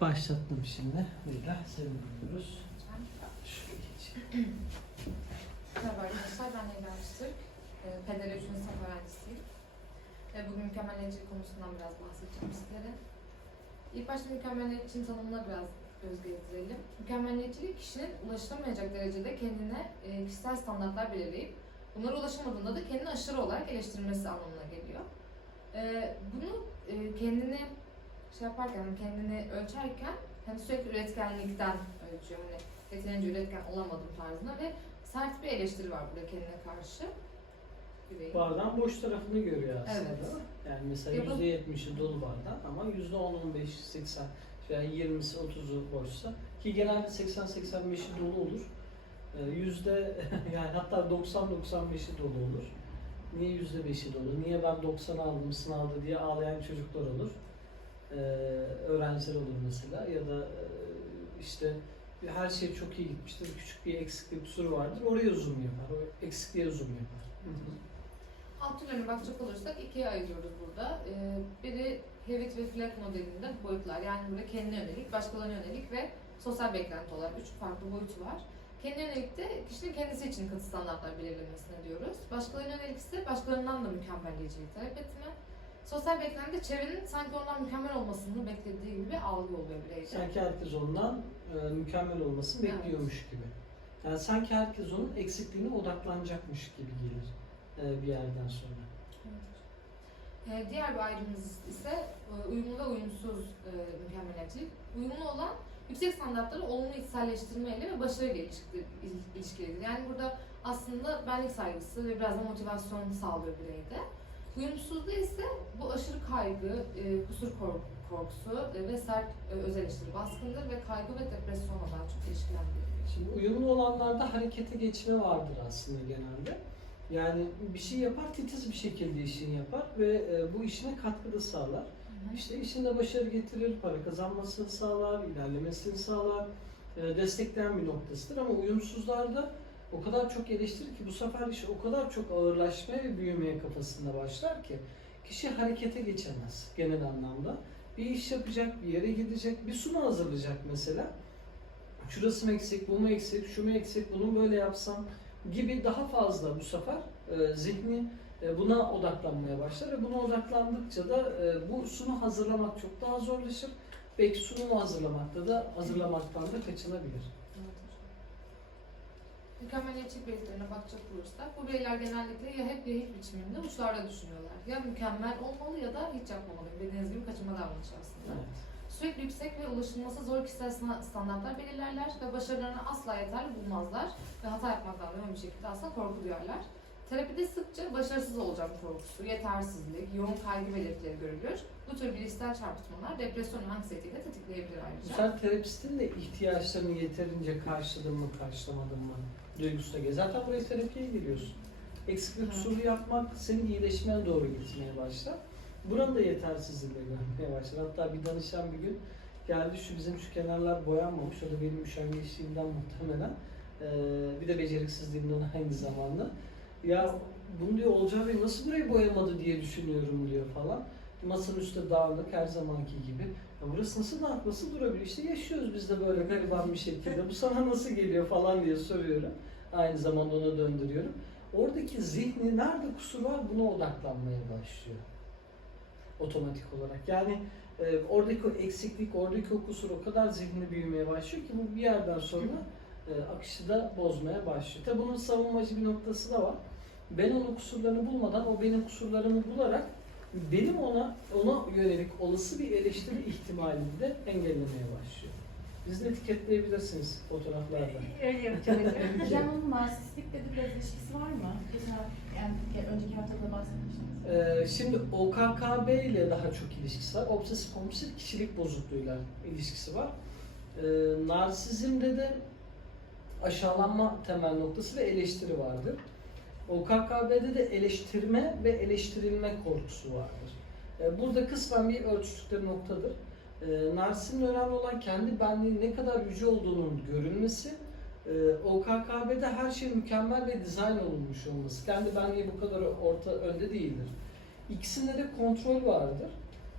Başlattım şimdi. Böyle geçeyim. Merhaba arkadaşlar, ben Leyla Öztürk. Ee, Peder 3. sınıf öğrencisiyim. Ve bugün mükemmeliyetçilik konusundan biraz bahsedeceğim sizlere. İlk başta mükemmeliyetçinin tanımına biraz göz gezdirelim. Mükemmeliyetçilik kişinin ulaşılamayacak derecede kendine e, kişisel standartlar belirleyip bunlara ulaşamadığında da kendini aşırı olarak eleştirmesi anlamına geliyor. Ee, bunu e, kendini şey yaparken, kendini ölçerken hani sürekli üretkenlikten ölçüyor. Hani yeterince üretken olamadım tarzında ve sert bir eleştiri var burada kendine karşı. Yüreği. Bardağın boş tarafını görüyor aslında. Evet. Yani mesela Yapı- yüzde yetmişi dolu bardak ama yüzde on, on beş, seksen veya yirmisi, otuzu boşsa ki genelde 80-85'i dolu olur. Ee, Yüzde yani hatta 90-95'i dolu olur. Niye yüzde beşi dolu? Niye ben 90 aldım sınavda diye ağlayan çocuklar olur. Ee, öğrenciler olur mesela ya da e, işte her şey çok iyi gitmiştir. Küçük bir eksiklik kusuru vardır. Oraya zoom yapar. O eksikliğe zoom yapar. Alt türlerine bakacak olursak ikiye ayırıyoruz burada. Ee, biri Hewitt ve Fleck modelinde boyutlar. Yani burada kendine yönelik, başkalarına yönelik ve sosyal beklenti olarak üç farklı boyutu var. Kendine yönelik de kişinin kendisi için katı standartlar belirlemesine diyoruz. Başkalarına yönelik ise başkalarından da mükemmelleyicilik talep etme. Sosyal beklenti de çevrenin sanki ondan mükemmel olmasını beklediği gibi bir algı oluyor bireyde. Sanki herkes ondan e, mükemmel olmasını Evet. bekliyormuş gibi. Yani sanki herkes onun eksikliğine odaklanacakmış gibi gelir e, bir yerden sonra. Ee, diğer bir ayrımımız ise e, uyumlu ve uyumsuz e, mükemmeliyetçilik. Uyumlu olan yüksek standartları olumlu içselleştirmeyle ve başarıyla ilişkili- il- ilişkilidir. Yani burada aslında benlik saygısı ve biraz da motivasyon sağlıyor bireyde. Uyumsuzluğu ise bu aşırı kaygı, e, kusur kork- korkusu e, ve sert e, öz eleştiri baskındır ve kaygı ve depresyonla daha çok ilişkilendirilir. Şimdi uyumlu olanlarda harekete geçme vardır aslında genelde. Yani bir şey yapar, titiz bir şekilde işini yapar ve e, bu işine katkıda sağlar. İşte işinde başarı getirir, para kazanmasını sağlar, ilerlemesini sağlar, e, destekleyen bir noktasıdır. Ama uyumsuzlarda o kadar çok eleştirir ki bu sefer iş o kadar çok ağırlaşmaya ve büyümeye kafasında başlar ki kişi harekete geçemez genel anlamda. Bir iş yapacak, bir yere gidecek, bir sunum hazırlayacak mesela. Şurası mı eksik, bu mu eksik, şu mu eksik, bunu böyle yapsam gibi daha fazla bu sefer e, zihni e, buna odaklanmaya başlar ve buna odaklandıkça da e, bu sunumu hazırlamak çok daha zorlaşır. Belki sunumu hazırlamakta da hazırlamaktan da kaçınabilir. Evet. Mükemmeliyetçilik belirtilerine bakacak olursak, bu bireyler genellikle ya hep ya hiç biçiminde uçlarda düşünüyorlar. Ya mükemmel olmalı ya da hiç yapmamalıyım. Dediğiniz gibi kaçınma davranışı aslında. Evet. Sürekli yüksek ve ulaşılması zor kişisel standartlar belirlerler ve başarılarını asla yeterli bulmazlar ve hata yapmaktan da bir şekilde aslında korku duyarlar. Terapide sıkça başarısız olacağım korkusu, yetersizlik, yoğun kaygı belirtileri görülür. Bu tür bilişsel çarpıtmalar depresyon ve anksiyeteyi de tetikleyebilir ayrıca. sefer terapistin de ihtiyaçlarını yeterince karşıladın mı, karşılamadın mı duygusuna gel. Zaten buraya terapiye geliyorsun. Eksik ve Evet. kusurlu yapmak seni iyileşmeye doğru gitmeye başlar. Buranın da yetersizliğini görmeye başlar. Hatta bir danışan bir gün geldi şu bizim şu kenarlar boyanmamış. O da benim üşengeçliğimden muhtemelen. Ee, bir de beceriksizliğimden aynı zamanda. Ya bunu diyor Olcay Bey nasıl burayı boyamadı diye düşünüyorum diyor falan. Masanın üstte dağınık her zamanki gibi. Ya burası nasıl dağınık, nasıl durabilir? İşte yaşıyoruz biz de böyle gariban bir şekilde. Bu sana nasıl geliyor falan diye soruyorum. Aynı zamanda ona döndürüyorum. Oradaki zihni nerede kusur var buna odaklanmaya başlıyor. Otomatik olarak. Yani e, oradaki o eksiklik, oradaki o kusur o kadar zihni büyümeye başlıyor ki bu bir yerden sonra e, akışı da bozmaya başlıyor. Tabi bunun savunmacı bir noktası da var. Ben onun kusurlarını bulmadan o benim kusurlarımı bularak benim ona ona yönelik olası bir eleştiri ihtimalini de engellemeye başlıyor. Bizi de etiketleyebilirsiniz fotoğraflarda. Öyle yapacağım. Hocam bunun narsistlikle de biraz ilişkisi var mı? Geçen yani önceki haftada bahsetmiştiniz. Ee, şimdi OKKB ile daha çok ilişkisi var. Obsesif kompulsif kişilik bozukluğuyla ilişkisi var. Ee, narsizmde de aşağılanma temel noktası ve eleştiri vardır. OKKB'de de eleştirme ve eleştirilme korkusu vardır. Ee, burada kısmen bir örtüştükleri noktadır. Ee, narsizmde önemli olan kendi benliğinin ne kadar yüce olduğunun görülmesi, ee, OKKB'de her şey mükemmel ve dizayn olunmuş olması. Kendi benliği bu kadar orta önde değildir. İkisinde de kontrol vardır.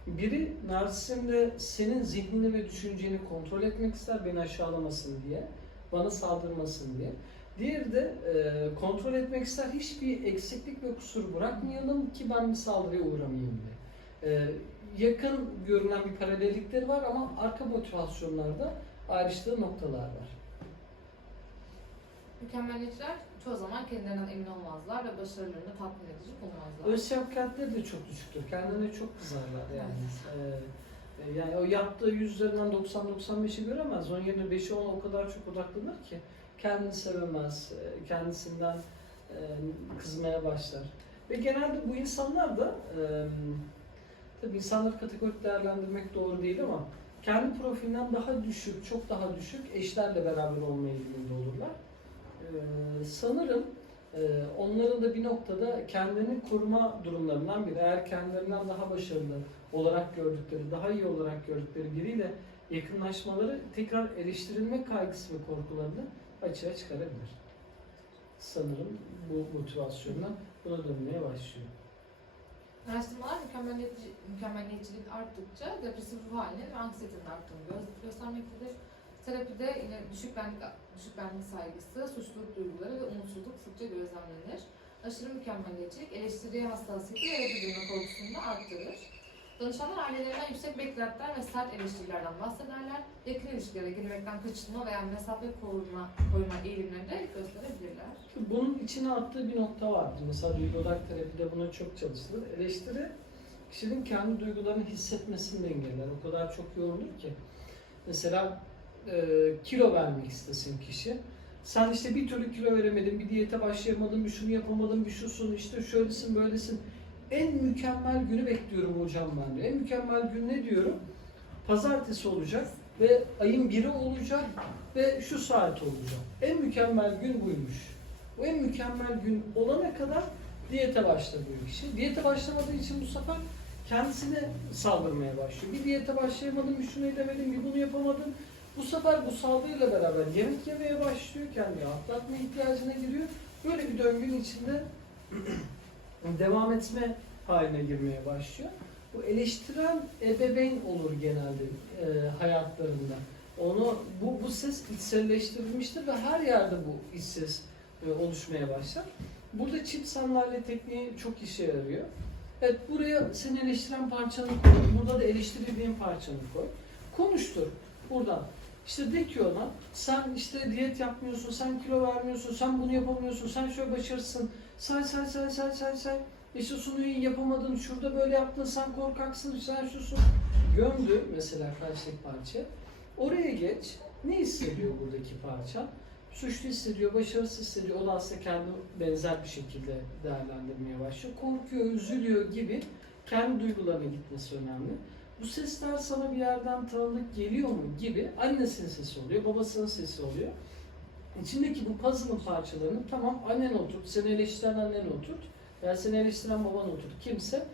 Biri narsizmde senin zihnini ve düşünceni kontrol etmek ister, beni aşağılamasın diye, bana saldırmasın diye. Diğeri de e, kontrol etmek ister, hiçbir eksiklik ve kusur bırakmayalım ki ben bir saldırıya uğramayayım diye. E, yakın görünen bir paralellikleri var ama arka motivasyonlarda ayrıştığı noktalar var. Mükemmeliyetçiler çoğu zaman kendilerinden emin olmazlar ve başarılarını tatmin edici bulmazlar. Öz şefkatleri de çok düşüktür. Kendilerine çok kızarlar yani. Ee, yani o yaptığı yüzlerinden 90-95'i göremez. Onun yerine 5'e 10'a o kadar çok odaklanır ki kendini sevemez, e, kendisinden e, kızmaya başlar. Ve genelde bu insanlar da e, tabii insanları kategorik değerlendirmek doğru değil ama kendi profilinden daha düşük, çok daha düşük eşlerle beraber olma eğiliminde olurlar. Ee, sanırım ee, onların da bir noktada kendini koruma durumlarından biri. Eğer kendilerinden daha başarılı olarak gördükleri, daha iyi olarak gördükleri biriyle yakınlaşmaları tekrar eleştirilme kaygısı ve korkularını açığa çıkarabilir. Sanırım bu motivasyonla buna dönmeye başlıyor. Araştırmalar mükemmeliyetçi, mükemmeliyetçilik arttıkça depresif ruh halinin ve anksiyetenin arttığını gö- göstermektedir. Terapide yine düşük benlik, düşük benlik saygısı, suçluluk duyguları ve umutsuzluk sıkça gözlemlenir. Aşırı mükemmeliyetçilik eleştiriye hassasiyeti ve reddedilme korkusunu da arttırır. Danışanlar ailelerinden yüksek beklentiler ve sert eleştirilerden bahsederler. Yakın ilişkilere girmekten kaçınma veya mesafe koruma, koyma eğilimleri de gösterebilirler. Bunun içine attığı bir nokta vardır. Mesela duygu odak terapide buna çok çalışılır. Eleştiri kişinin kendi duygularını hissetmesini engeller. O kadar çok yorulur ki. Mesela e, kilo vermek istesin kişi. Sen işte bir türlü kilo veremedin, bir diyete başlayamadın, bir şunu yapamadın, bir şusun, işte şöylesin, böylesin. En mükemmel günü bekliyorum hocam ben diyor. En mükemmel gün ne diyorum? Pazartesi olacak ve ayın biri olacak ve şu saat olacak. En mükemmel gün buymuş. O en mükemmel gün olana kadar diyete başladı bu kişi. Diyete başlamadığı için bu sefer kendisine saldırmaya başlıyor. Bir diyete başlayamadım, bir şunu edemedim, bir bunu yapamadım. Bu sefer bu saldırıyla beraber yemek yemeye başlıyor, kendini atlatma ihtiyacına giriyor. Böyle bir döngünün içinde devam etme haline girmeye başlıyor. Bu eleştiren ebeveyn olur genelde e, hayatlarında. Onu bu, bu ses içselleştirilmiştir ve her yerde bu iç ses e, oluşmaya başlar. Burada çift sandalye tekniği çok işe yarıyor. Evet buraya seni eleştiren parçanı koy. Burada da eleştirildiğin parçanı koy. Konuştur buradan. İşte de ki ona sen işte diyet yapmıyorsun, sen kilo vermiyorsun, sen bunu yapamıyorsun, sen şöyle başarısın. Say say say say say say. İşte sunuyu yapamadın, şurada böyle yaptın, sen korkaksın, sen şusun. Gömdü mesela karşıdaki parça. Oraya geç. Ne hissediyor buradaki parça? Suçlu hissediyor, başarısız hissediyor. O da aslında kendi benzer bir şekilde değerlendirmeye başlıyor. Korkuyor, üzülüyor gibi kendi duygularına gitmesi önemli. Bu sesler sana bir yerden tanıdık geliyor mu gibi annesinin sesi oluyor, babasının sesi oluyor. İçindeki bu puzzle'ın parçalarını tamam annen oturt, seni eleştiren annen oturt veya seni eleştiren baban oturt kimse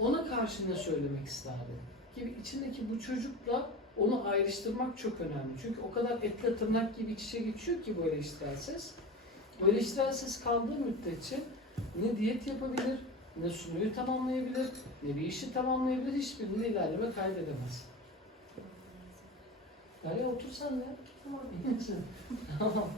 ona karşı ne söylemek isterdi gibi içindeki bu çocukla onu ayrıştırmak çok önemli. Çünkü o kadar etle tırnak gibi iç içe geçiyor ki bu eleştirel ses. Bu eleştirel ses kaldığı müddetçe ne diyet yapabilir, ne sunuyu tamamlayabilir, ne bir işi tamamlayabilir, hiçbirinde ilerleme kaydedemez. Derya otursan ya. Misin? Tamam.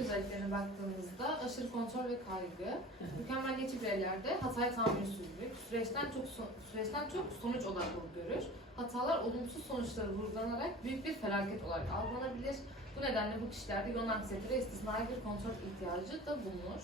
Özelliklerine baktığımızda aşırı kontrol ve kaygı, mükemmeliyetçi bireylerde hataya tahammülsüzlük, süreçten çok süreçten çok sonuç odaklı görür. Hatalar olumsuz sonuçları vurgulanarak büyük bir felaket olarak algılanabilir. Bu nedenle bu kişilerde yoğun anksiyete ve istisnai bir kontrol ihtiyacı da bulunur.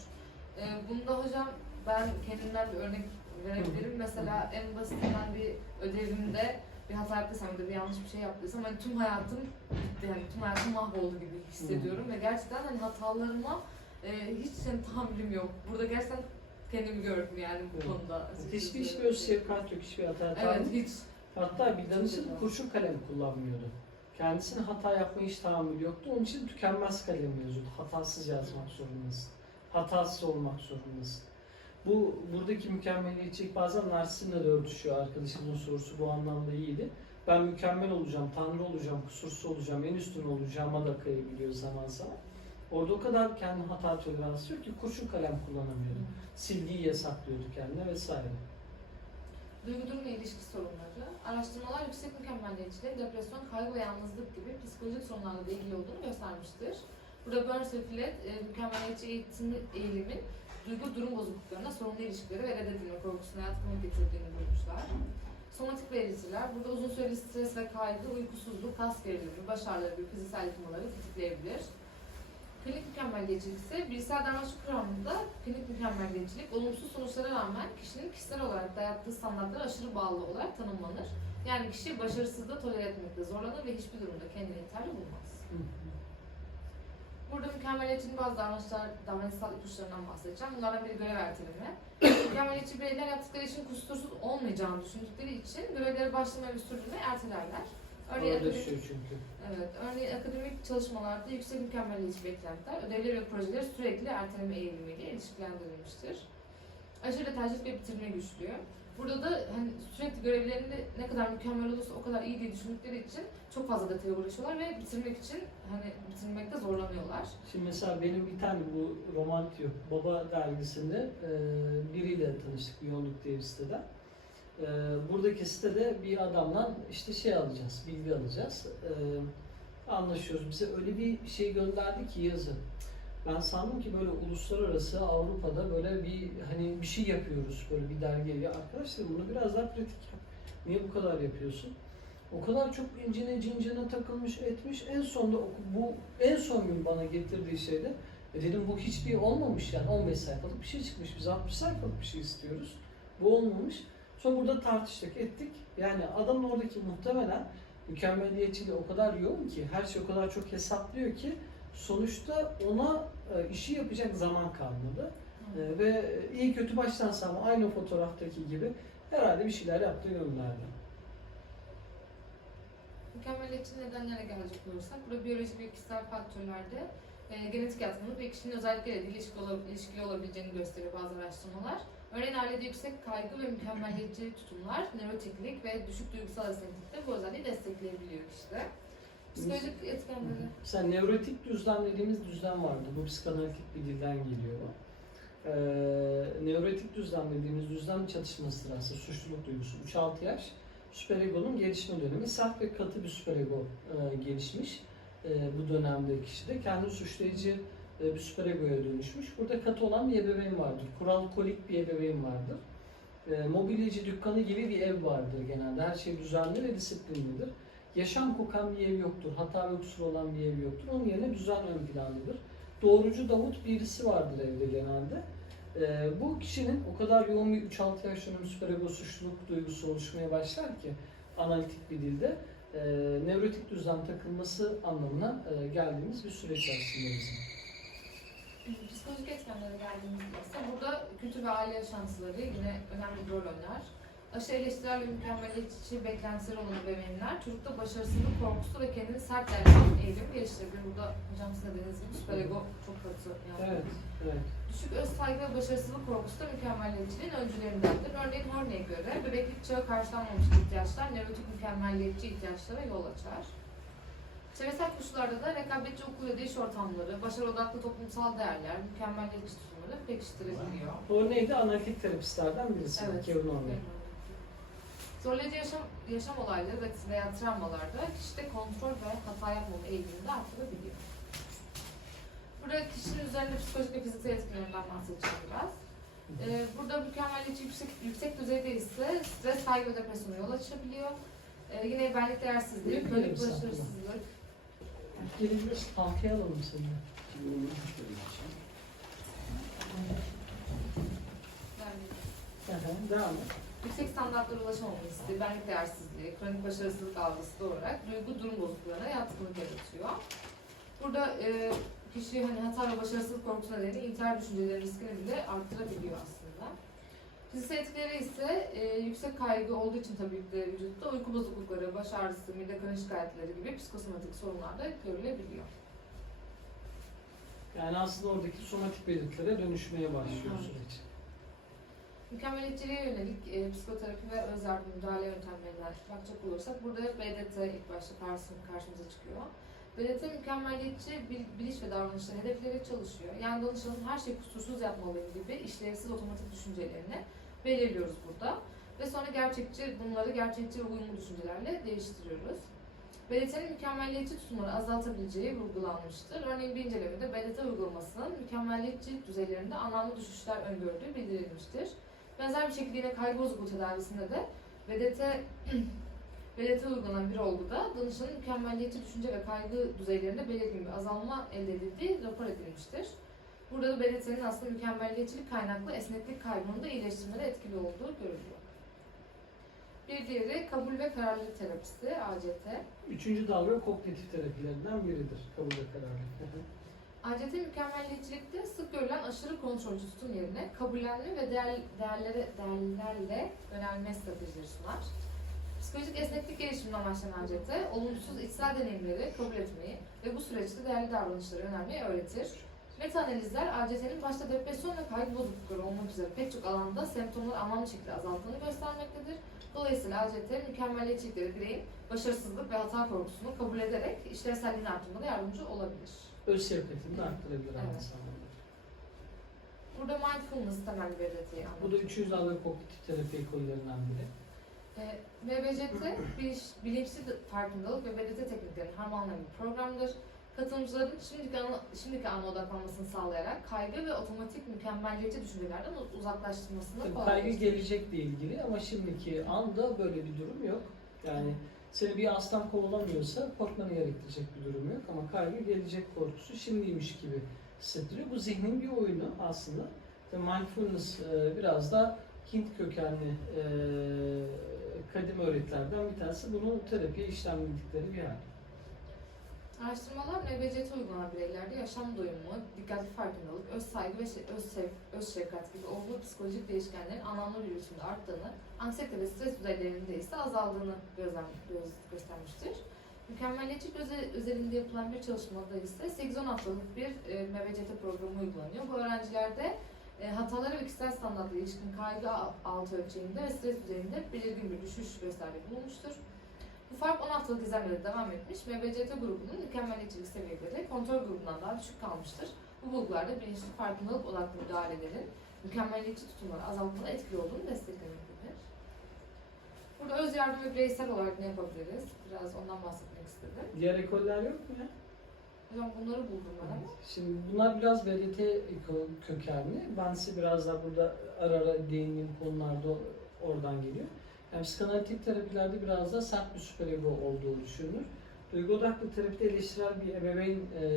Ee, bunda hocam ben kendimden bir örnek verebilirim. Mesela en basitinden bir ödevimde bir hata yaptıysam ya da bir yanlış bir şey yaptıysam hani tüm hayatım bitti yani tüm hayatım mahvoldu gibi hissediyorum ve gerçekten hani hatalarıma e, hiç hani tahammülüm yok. Burada gerçekten kendimi gördüm yani bu Evet. konuda. Hiçbir hiçbir öz şefkat yok, hiçbir hata Evet hiç. Hatta bir danışan Çok kurşun kalem kullanmıyordu. Kendisine hata yapmaya hiç tahammül yoktu. Onun için tükenmez kalem yazıyordu. Hatasız yazmak zorundasın. Hatasız olmak zorundasın. Bu buradaki mükemmeliyetçilik bazen narsizmle de örtüşüyor. Arkadaşımın sorusu bu anlamda iyiydi. Ben mükemmel olacağım, tanrı olacağım, kusursuz olacağım, en üstün olacağıma da kayabiliyor zaman zaman. Orada o kadar kendi hata toleransı ki kurşun kalem kullanamıyordu. Silgiyi yasaklıyordu kendine vesaire. duygu durum ve ilişki sorunları, araştırmalar yüksek mükemmelliyetçiliğin depresyon, kaygı ve yalnızlık gibi psikolojik sorunlarla ilgili olduğunu göstermiştir. Burada Burns ve Fillett, e, mükemmeliyetçi eğitim eğilimin duygu durum bozukluklarına, sorunlu ilişkileri ve reddedilme korkusuna yatkınlık getirdiğini bulmuşlar. Somatik belirtiler, burada uzun süreli stres ve kaygı, uykusuzluk, kas gerilimi, baş ağrıları gibi fiziksel yıkımları tetikleyebilir. Klinik mükemmelliyetçilik ise bilgisayar davranış kuramında klinik mükemmelliyetçilik olumsuz sonuçlara rağmen kişinin kişisel olarak dayattığı standartlara aşırı bağlı olarak tanımlanır. Yani kişi başarısızlığı tolere etmekte zorlanır ve hiçbir durumda kendini yeterli bulmaz. Burada mükemmeliyetçinin bazı davranışlar, davranışsal ipuçlarından bahsedeceğim. Bunlardan biri görev erteleme. Mükemmeliyetçi bireyler yaptıkları işin kusursuz olmayacağını düşündükleri için görevlere başlamaya ve sürdürmeyi ertelerler. Örneğin Orada akademik, çünkü. evet, örneğin akademik çalışmalarda yüksek mükemmeliyetçi beklentiler, ödevleri ve projeleri sürekli erteleme eğilimiyle ilişkilendirilmiştir. Aşırı detaycılık ve bitirme güçlüğü. Burada da hani sürekli görevlerinde ne kadar mükemmel olursa o kadar iyi diye düşündükleri için çok fazla detaya uğraşıyorlar ve bitirmek için hani bitirmekte zorlanıyorlar. Şimdi mesela benim bir tane bu Romantio Baba dergisinde e, biriyle tanıştık Yoğunluk diye bir siteden. E, buradaki sitede bir adamdan işte şey alacağız, bilgi alacağız. E, anlaşıyoruz. Bize öyle bir şey gönderdi ki yazı. Ben sandım ki böyle uluslararası Avrupa'da böyle bir hani bir şey yapıyoruz böyle bir dergi. Ya arkadaş dedim bunu biraz daha pratik yap. Niye bu kadar yapıyorsun? O kadar çok incine cincine takılmış etmiş. En sonunda oku- bu en son gün bana getirdiği şeyde e dedim bu hiçbir olmamış yani 15 sayfalık bir şey çıkmış. Biz 60 sayfalık bir şey istiyoruz. Bu olmamış. Sonra burada tartıştık ettik. Yani adamın oradaki muhtemelen mükemmeliyetçiliği o kadar yoğun ki her şey o kadar çok hesaplıyor ki sonuçta ona e, işi yapacak zaman kalmadı. E, ve iyi kötü baştan sağma aynı fotoğraftaki gibi herhalde bir şeyler yaptı gönderdi. Mükemmeliyetçi nedenlere gelecek olursak, burada biyolojik ve kişisel faktörlerde e, genetik yatkınlık ve kişinin özellikleriyle ilişkili, ola- ilişkili olabileceğini gösteriyor bazı araştırmalar. Örneğin ailede yüksek kaygı ve mükemmeliyetçi tutumlar, nörotiklik ve düşük duygusal esneklik de bu özelliği destekleyebiliyor işte. Psikolojik etkenleri. Mesela nevrotik düzlem dediğimiz düzlem vardı. Bu psikanalitik bir dilden geliyor. Ee, nevrotik düzlem dediğimiz düzlem çatışmasıdır aslında suçluluk duygusu. 3-6 yaş süperegonun gelişme dönemi. Sert ve katı bir süperego e, gelişmiş e, bu dönemde kişide. Kendi suçlayıcı e, bir süperegoya dönüşmüş. Burada katı olan bir ebeveyn vardır. Kural kolik bir ebeveyn vardır. E, mobilyacı dükkanı gibi bir ev vardır genelde. Her şey düzenli ve disiplinlidir. Yaşam kokan bir ev yoktur. Hata ve kusur olan bir ev yoktur. Onun yerine düzen ön plandadır. Doğrucu Davut birisi vardır evde genelde. Ee, bu kişinin o kadar yoğun bir 3-6 yaş dönemi süperego suçluluk duygusu oluşmaya başlar ki analitik bir dilde e, nevrotik düzlem takılması anlamına e, geldiğimiz bir süreç aslında bizim. Psikolojik etkenlere geldiğimizde ise burada kültür ve aile yaşantıları yine önemli bir rol oynar. Aşırı eleştirel ve mükemmeliyetçi beklentileri olan ebeveynler çocukta başarısızlık korkusu ve kendini sert davranma eğilimi geliştirebilir. Burada hocam size dediğiniz gibi süperego çok katı. Yani. Evet, evet. Düşük öz saygı ve başarısızlık korkusu da mükemmelliyetçiliğin öncülerindendir. Örneğin örneğe göre bebeklik çağı karşılanmamış ihtiyaçlar nevrotik mükemmelliyetçi ihtiyaçlara yol açar. Çevresel koşullarda da rekabetçi okul da iş ortamları, başarı odaklı toplumsal değerler, mükemmelliyetçi tutumları pekiştirebiliyor. O neydi? Analitik terapistlerden birisi. Evet. Kevin Orley. Zorlayıcı yaşam, yaşam olayları ve- veya travmalarda kişide kontrol ve hata yapmama eğilimini de arttırabiliyor. Burada kişinin üzerinde psikolojik ve fiziksel etkilerinden bahsedeceğim biraz. Ee, burada mükemmeliyetçi yüksek, yüksek düzeyde ise stres, kaygı ve depresyona yol açabiliyor. Ee, yine benlik değersizliği, kronik başarısızlık, Gelebiliriz. Tahtaya alalım seni. Hı hı, Devam et. Yüksek standartlara ulaşamaması, benlik değersizliği, kronik başarısızlık algısı doğurarak duygu durum bozukluğuna yatkınlık yaratıyor. Burada e, kişi hani hata ve başarısızlık korkusu nedeniyle intihar düşünceleri riskini bile arttırabiliyor aslında. Fiziksel etkileri ise e, yüksek kaygı olduğu için tabii ki de vücutta uyku bozuklukları, baş ağrısı, mide kanı şikayetleri gibi psikosomatik sorunlar da görülebiliyor. Yani aslında oradaki somatik belirtilere dönüşmeye başlıyor Evet. süreç. Mükemmeliyetçiliğe yönelik e, psikoterapi ve öz yardım müdahale yöntemlerine bakacak olursak burada BDT ilk başta karşımıza, çıkıyor. BDT mükemmeliyetçi bil- biliş ve davranışları hedefleyerek çalışıyor. Yani danışanın her şeyi kusursuz yapmalıyım gibi işlevsiz otomatik düşüncelerini belirliyoruz burada. Ve sonra gerçekçi, bunları gerçekçi ve uyumlu düşüncelerle değiştiriyoruz. BDT'nin mükemmelliyetçi tutumları azaltabileceği vurgulanmıştır. Örneğin bir incelemede BDT uygulamasının mükemmelliyetçi düzeylerinde anlamlı düşüşler öngördüğü bildirilmiştir. Benzer bir şekilde yine kaygı bozukluğu tedavisinde de BDT BDT uygulanan bir olguda danışanın mükemmelliyetçi düşünce ve kaygı düzeylerinde belirgin bir azalma elde edildiği rapor edilmiştir. Burada da BDT'nin aslında mükemmelliyetçilik kaynaklı esneklik kaybını da iyileştirmede etkili olduğu görülüyor. Bir diğeri kabul ve kararlılık terapisi, ACT. Üçüncü dalga kognitif terapilerinden biridir. Kabul ve kararlılık. ACT mükemmelliyetçilikte sık görülen aşırı kontrolcü tutum yerine kabullenme ve değer, değerlere, değerlerle yönelme stratejileri sunar. Psikolojik esneklik gelişimini amaçlayan ACT, olumsuz içsel deneyimleri kabul etmeyi ve bu süreçte değerli davranışlara yönelmeyi öğretir. Meta analizler ACT'nin başta depresyon ve kaygı bozuklukları olmak üzere pek çok alanda semptomları anlamlı şekilde azalttığını göstermektedir. Dolayısıyla ACT mükemmelliyetçilikleri bireyin başarısızlık ve hata korkusunu kabul ederek işlevselliğini artırmada yardımcı olabilir. Öz şefkatini de arttırabilir aynı Evet. zamanda. Burada mindfulness temel bir belirtiyi Bu da anlatıyor. üçüncü dalga kognitif terapi ekollerinden biri. E, MBCT biliş- bilinçli farkındalık ve BDT tekniklerinin harmanlanan bir programdır. Katılımcıların şimdiki ana, şimdiki ana odaklanmasını sağlayarak kaygı ve otomatik mükemmelliyetçi düşüncelerden uz- uzaklaştırmasını Tabii kaygı kolaylaştırır. gelecekle ilgili ama şimdiki anda böyle bir durum yok. Yani seni bir aslan kovalamıyorsa korkmanı gerektirecek bir durum yok ama kaygı gelecek korkusu şimdiymiş gibi hissettiriyor. Bu zihnin bir oyunu aslında. İşte mindfulness e, biraz da Hint kökenli e, kadim öğretilerden bir tanesi. Bunu terapiye işlemledikleri bir hal. Araştırmalar MBCT uygulanan bireylerde yaşam doyumu, dikkatli farkındalık, öz saygı ve öz, sev, öz şefkat gibi olumlu psikolojik değişkenlerin anlamlı bir biçimde arttığını, anksiyete ve stres düzeylerinin de ise azaldığını gözlem, göz, göstermiştir. Mükemmelliyetçilik öze- özelinde yapılan bir çalışmada ise 8-10 haftalık bir e, MBCT programı uygulanıyor. Bu öğrencilerde e, hatalara ve kişisel standartlara ilişkin kaygı al- altı ölçeğinde ve stres düzeyinde belirgin bir düşüş gösterdiği bulunmuştur. Bu fark 10 haftalık izlenmede devam etmiş. MBCT grubunun mükemmelliyetçilik seviyeleri kontrol grubundan daha düşük kalmıştır. Bu bulgularda bilinçli farkındalık odaklı müdahalelerin mükemmelliyetçi tutumları azaltmada etkili olduğunu desteklemektedir. Burada öz yardım ve bireysel olarak ne yapabiliriz? Biraz ondan bahsetmek istedim. Diğer ekoller yok mu ya? Hocam bunları buldum ben ama. Şimdi bunlar biraz BDT kökenli. Ben size biraz daha burada ara ara değindiğim konularda oradan geliyor. Yani psikanalitik terapilerde biraz da sert bir süperego olduğu düşünülür. Duygu odaklı terapide eleştirel bir ebeveyn e,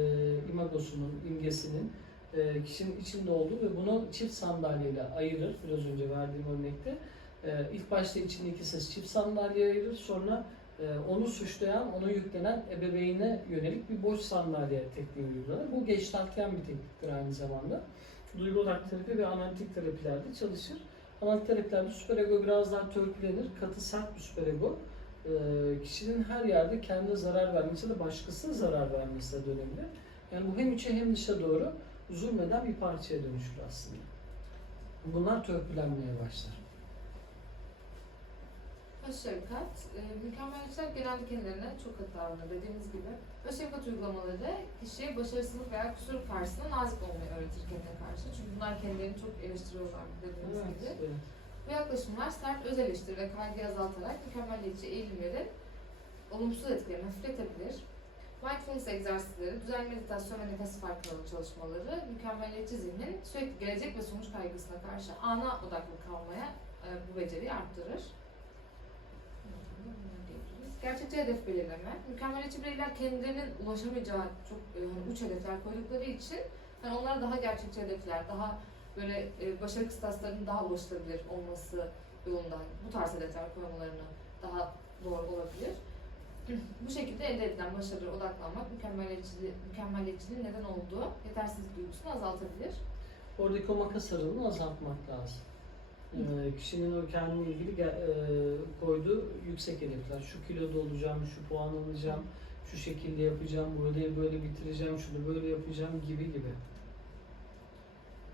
imagosunun, imgesinin e, kişinin içinde olduğu ve bunu çift sandalyeyle ayırır. Biraz önce verdiğim örnekte. E, ilk başta içindeki ses çift sandalye ayırır. Sonra e, onu suçlayan, ona yüklenen ebeveyne yönelik bir boş sandalye tekniği uygulanır. Bu geçtaltgen bir tekniktir aynı zamanda. Duygu odaklı terapi ve analitik terapilerde çalışır. Analitik terapilerde süperego biraz daha törpülenir. Katı sert bir süperego. E, kişinin her yerde kendine zarar vermesi de başkasına zarar vermesine dönebilir. Yani bu hem içe hem dışa doğru zulmeden bir parçaya dönüşür aslında. Bunlar törpülenmeye başlar. Öz şefkat, e, mükemmeliyetçiler genelde kendilerine çok davranır dediğimiz gibi. Öz şefkat uygulamaları kişiye başarısızlık veya kusur karşısında nazik olmayı öğretir kendine karşı. Çünkü bunlar kendilerini çok eleştiriyorlar dediğimiz gibi. Evet, evet. Bu yaklaşımlar sert öz eleştiri ve kaygıyı azaltarak mükemmelliyetçi eğilimleri olumsuz etkilerini hafifletebilir. Mindfulness egzersizleri, düzenli meditasyon ve nefes farkındalığı çalışmaları mükemmelliyetçi zihnin sürekli gelecek ve sonuç kaygısına karşı ana odaklı kalmaya e, bu beceriyi arttırır. Gerçekçi hedef belirleme. Mükemmeliyetçi bireyler kendilerinin ulaşamayacağı çok e, hani uç hedefler koydukları için hani onlara daha gerçekçi hedefler, daha böyle e, başarı kıstaslarının daha ulaşılabilir olması yolunda bu tarz hedefler koymalarını daha doğru olabilir. Bu şekilde elde edilen başarıya odaklanmak mükemmeliyetçiliği, mükemmeliyetçiliğin neden olduğu yetersizlik duygusunu azaltabilir. Oradaki o makas aralığını azaltmak lazım. Ee, kişinin o kendine ilgili e, koyduğu yüksek hedefler. Şu kiloda olacağım, şu puan alacağım, şu şekilde yapacağım, böyle böyle bitireceğim, şunu böyle yapacağım gibi gibi.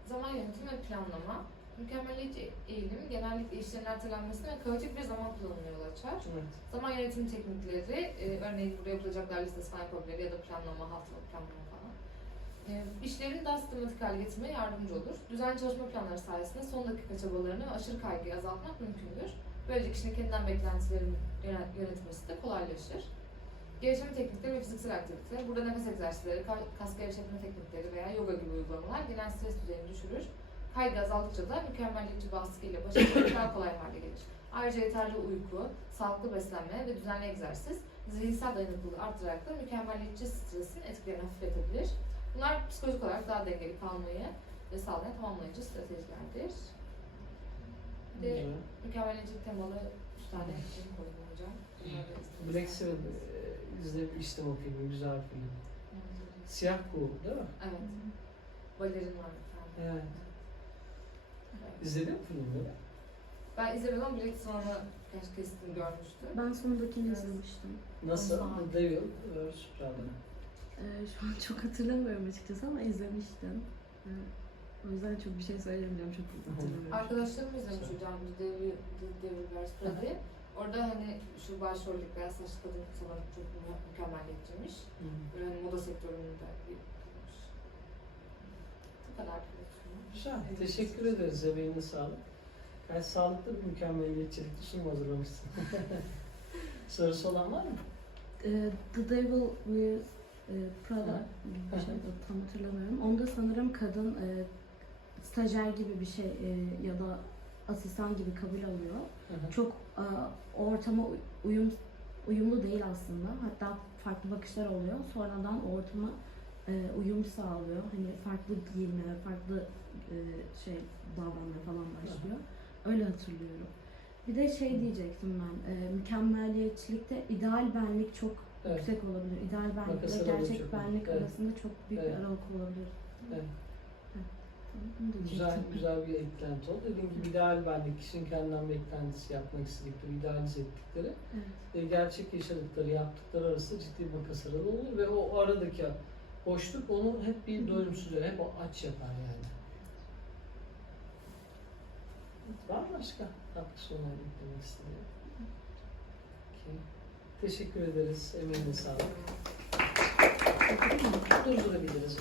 Zaman yönetimi ve planlama. Mükemmeliyetçi eğilim genellikle işlerin ertelenmesine ve kaotik bir zaman kullanımına yol açar. Evet. Zaman yönetimi teknikleri, e, örneğin burada yapılacaklar listesi falan yapabilir ya da planlama, haftalık planlama falan. E, işlerin daha sistematik hale getirmeye yardımcı olur. Düzenli çalışma planları sayesinde son dakika çabalarını ve aşırı kaygıyı azaltmak mümkündür. Böylece kişinin kendinden beklentilerini yönet- yönetmesi de kolaylaşır. Gelişim teknikleri ve fiziksel aktivite. Burada nefes egzersizleri, ka- kas gevşetme teknikleri veya yoga gibi uygulamalar genel stres düzeyini düşürür. Kaygı azaldıkça da mükemmeliyetçi baskıyla baş etmek daha kolay hale gelir. Ayrıca yeterli uyku, sağlıklı beslenme ve düzenli egzersiz zihinsel dayanıklılığı arttırarak da mükemmeliyetçi stresin etkilerini hafifletebilir. Bunlar psikolojik olarak daha dengeli kalmayı ve sağlayan tamamlayıcı stratejilerdir. Bir de Güzel. temalı üç tane film koydum hocam. Bunları da. Black Swan e, izle işte o filmi, güzel film. Siyah kuğu değil mi? Evet. Balerin var bir tane. Evet. Evet. İzledin mi filmi? Ben izlemedim ama Black Swan'ı kaç kestim görmüştüm. Ben sondakini izlemiştim. Nasıl? Aa. The Devil vs. Prada. Ee, şu an çok hatırlamıyorum açıkçası ama izlemiştim. Ee, o yüzden çok bir şey söyleyemiyorum, çok hatırlamıyorum. Arkadaşlarım izlemiş hocam The Devil, The Devil Wears Prada'yı. Orada hani şu başroldeki beyaz saçlı kadın sanırım çok mü- mükemmeliyetçiymiş. Böyle hani moda sektöründe bir kadınmış. Bu kadar. Güzel. Teşekkür ederiz. Emeğine sağlık. Yani sağlıklı bir mükemmeliyetçilik sunum hazırlamışsın. Sorusu olan var mı? Ee, The Devil Wears e, Prada, Hı. bir şey tam hatırlamıyorum. Onda sanırım kadın e, stajyer gibi bir şey e, ya da asistan gibi kabul alıyor. Hı hı. Çok e, ortama uy- uyum uyumlu değil aslında. Hatta farklı bakışlar oluyor. Sonradan ortama e, uyum sağlıyor. Hani farklı giyinme, farklı e, şey davranmaya falan başlıyor. Öyle hatırlıyorum. Bir de şey diyecektim ben. E, mükemmeliyetçilikte ideal benlik çok Evet. yüksek olabilir. İdeal benlik Makas ve aralığı gerçek benlik. Evet. arasında çok büyük Evet. bir aralık olabilir. Evet. Da Güzel, diyecektim. güzel bir eklenti oldu. Dediğim gibi ideal benlik, kişinin kendinden beklentisi yapmak istedikleri, idealize ettikleri Evet. ve gerçek yaşadıkları, yaptıkları arasında ciddi bir makas aralığı olur ve o aradaki boşluk onu hep bir doyumsuz, hep o aç yapar yani. Var mı başka katkı sonu eklemek istediğin? Okey. Teşekkür ederiz. Emeğine sağlık. Durdurabiliriz.